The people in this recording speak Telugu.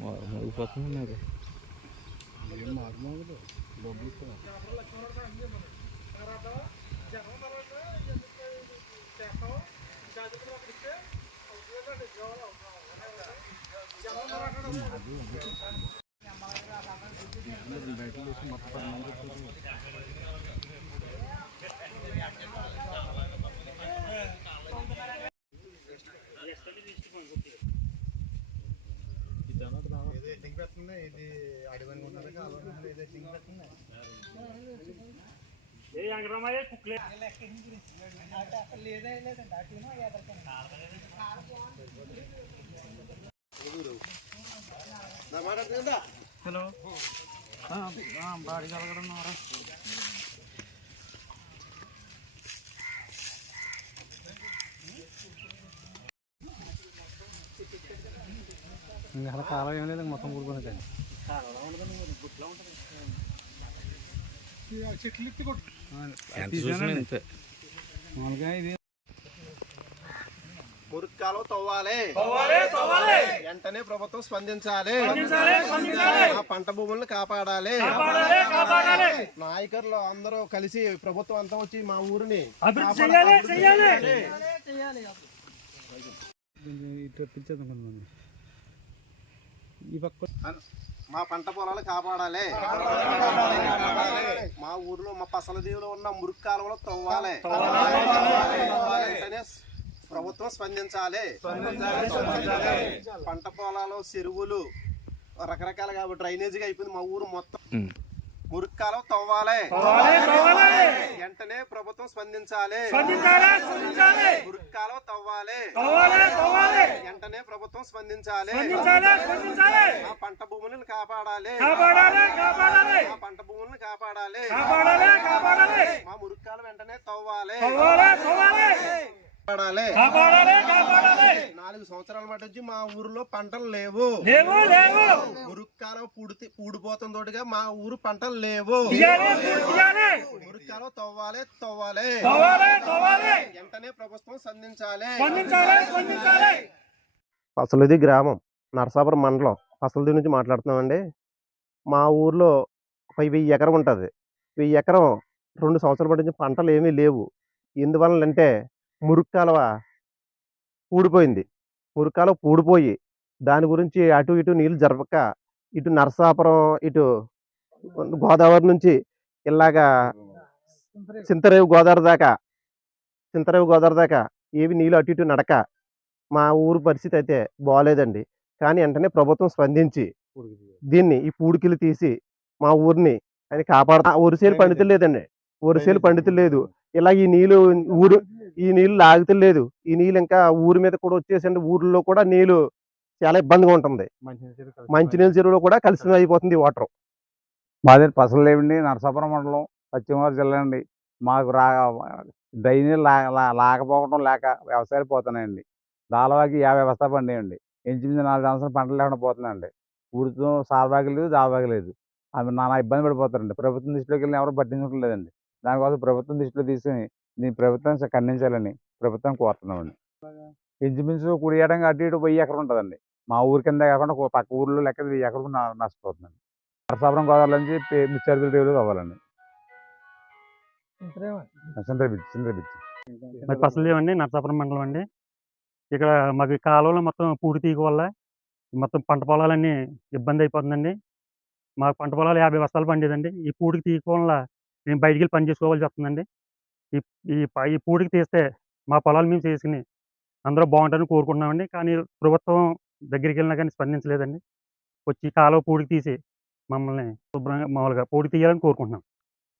మురిగిపోతుంది మరి ఏం మాట్లాడదు డబ్బులు కూడా బయట లేచి మొత్తం ఇది అడవని ఉన్నది కావాలి ఏదో ఎడ్డింగ్ పెట్టండి హలో. బాడీ కలగడం ఇంకా కాలం ఏం లేదు మొత్తం చెట్లు ఎత్తి కొట్టు మామూలుగా ఇది మురుక్కాలో తవ్వాలి. వెంటనే ప్రభుత్వం స్పందించాలి. ఆ పంట భూములను కాపాడాలి. నాయకులు అందరూ కలిసి ప్రభుత్వం అంతా వచ్చి మా ఊరిని కొంతమంది. ఈ పక్క మా పంట పొలాలు కాపాడాలి. మా ఊర్లో మా పసల దీవులో ఉన్న మురుగు కాలువలు తవ్వాలి. వెంటనే ప్రభుత్వం స్పందించాలి. పంట పొలాలు చెరువులు రకరకాలుగా డ్రైనేజీగా అయిపోయింది మా ఊరు మొత్తం. కాలువ తవ్వాలి. వెంటనే ప్రభుత్వం స్పందించాలి. మురుగు కాలువ తవ్వాలి. వెంటనే ప్రభుత్వం స్పందించాలి. భూములను కాపాడాలి. ఆ పంట భూములను కాపాడాలి. మా మురుక్కాలు వెంటనే తవ్వాలి. కాపాడాలి. నాలుగు సంవత్సరాల మటు వచ్చి మా ఊరిలో పంటలు లేవు. మురుక్కాలం పూడితే పూడిపోతుంది తోటిగా మా ఊరు పంటలు లేవు. మురుక్కాలం తవ్వాలి తవ్వాలి. వెంటనే ప్రభుత్వం సంధించాలి అసలుది గ్రామం నరసాపురం మండలం. పసలది నుంచి మాట్లాడుతున్నామండి? మా ఊర్లో పై వెయ్యి ఎకరం ఉంటుంది. వెయ్యి ఎకరం రెండు సంవత్సరాల పాటు నుంచి పంటలు ఏమీ లేవు. ఎందువలన అంటే మురుగు కాలువ పూడిపోయింది మురుగు కాలువ పూడిపోయి దాని గురించి అటు ఇటు నీళ్ళు జరపక ఇటు నరసాపురం ఇటు గోదావరి నుంచి ఇలాగా చింతరేవు గోదావరి దాకా చింతరేవు గోదావరి దాకా ఏవి నీళ్ళు అటు ఇటు నడక మా ఊరు పరిస్థితి అయితే బాగాలేదండి కానీ వెంటనే ప్రభుత్వం స్పందించి దీన్ని ఈ పూడికిలు తీసి మా ఊరిని అని కాపాడుతా ఒరిసేలు పండితులు లేదండి. ఒరిసేలు పండితులు లేదు. ఇలా ఈ నీళ్ళు ఊరు ఈ నీళ్ళు లాగుతలేదు ఈ నీళ్ళు ఇంకా ఊరి మీద కూడా వచ్చేసండి. ఊర్లో కూడా నీళ్ళు చాలా ఇబ్బందిగా ఉంటుంది. మంచినీళ్ళ చెరువులో కూడా కలిసి అయిపోతుంది వాటర్. మాది పసలు లేవండి. నరసాపురం మండలం పశ్చిమ గోదావరి జిల్లా అండి. మాకు రా డ్రైనేజ్ లా లా- లాకపోవడం లేక వ్యవసాయాలు పోతున్నాయండి. దాలవాకి యాభై బస్తా పండేయండి. ఇంచుమించు నాలుగు సంవత్సరాలు పంటలు లేకుండా పోతున్నాయండి. ఊరితో సాలబాగి లేదు దాలబాగి లేదు. అవి నానా ఇబ్బంది పడిపోతారండి. ప్రభుత్వం దృష్టిలోకి వెళ్ళి ఎవరు పట్టించుకోవడం లేదండి దానికోసం ప్రభుత్వం దృష్టిలో తీసుకుని దీన్ని ప్రభుత్వం ఖండించాలని ప్రభుత్వం కోరుతున్నామండి. ఇంచుమించు కుడి ఏడంగా అటు ఇటు వెయ్యి ఎకరం ఉంటుందండి. మా ఊరి కింద కాకుండా పక్క ఊర్లో లెక్క వెయ్యి ఎకరం న- నష్టపోతుందండి నరసాపురం గోదావరి నుంచి ముచ్చార్పల్లి రేవులు కావాలండి. బిడ్డ మరి పసలు అండి నరసాపురం మండలం అండి? ఇక్కడ మాకు కాలువలు కాలువలో మొత్తం పూడి తీగ వల్ల మొత్తం పంట పొలాలన్నీ ఇబ్బంది అయిపోతుందండి. మాకు పంట పొలాలు యాభై వస్తాలు పండేదండి. ఈ పూడికి తీయడం వల్ల మేము బయటికి వెళ్ళి పని చేసుకోవాల్సి వస్తుందండి. ఈ ఈ ప- ఈ పూడికి తీస్తే మా పొలాలు మేము చేసుకుని అందరూ బాగుంటారని కోరుకుంటున్నామండి. కానీ ప్రభుత్వం దగ్గరికి వెళ్ళినా కానీ స్పందించలేదండి. వచ్చి కాలువ పూడికి తీసి మమ్మల్ని శుభ్రంగా మామూలుగా పూడి తీయాలని కోరుకుంటున్నాం.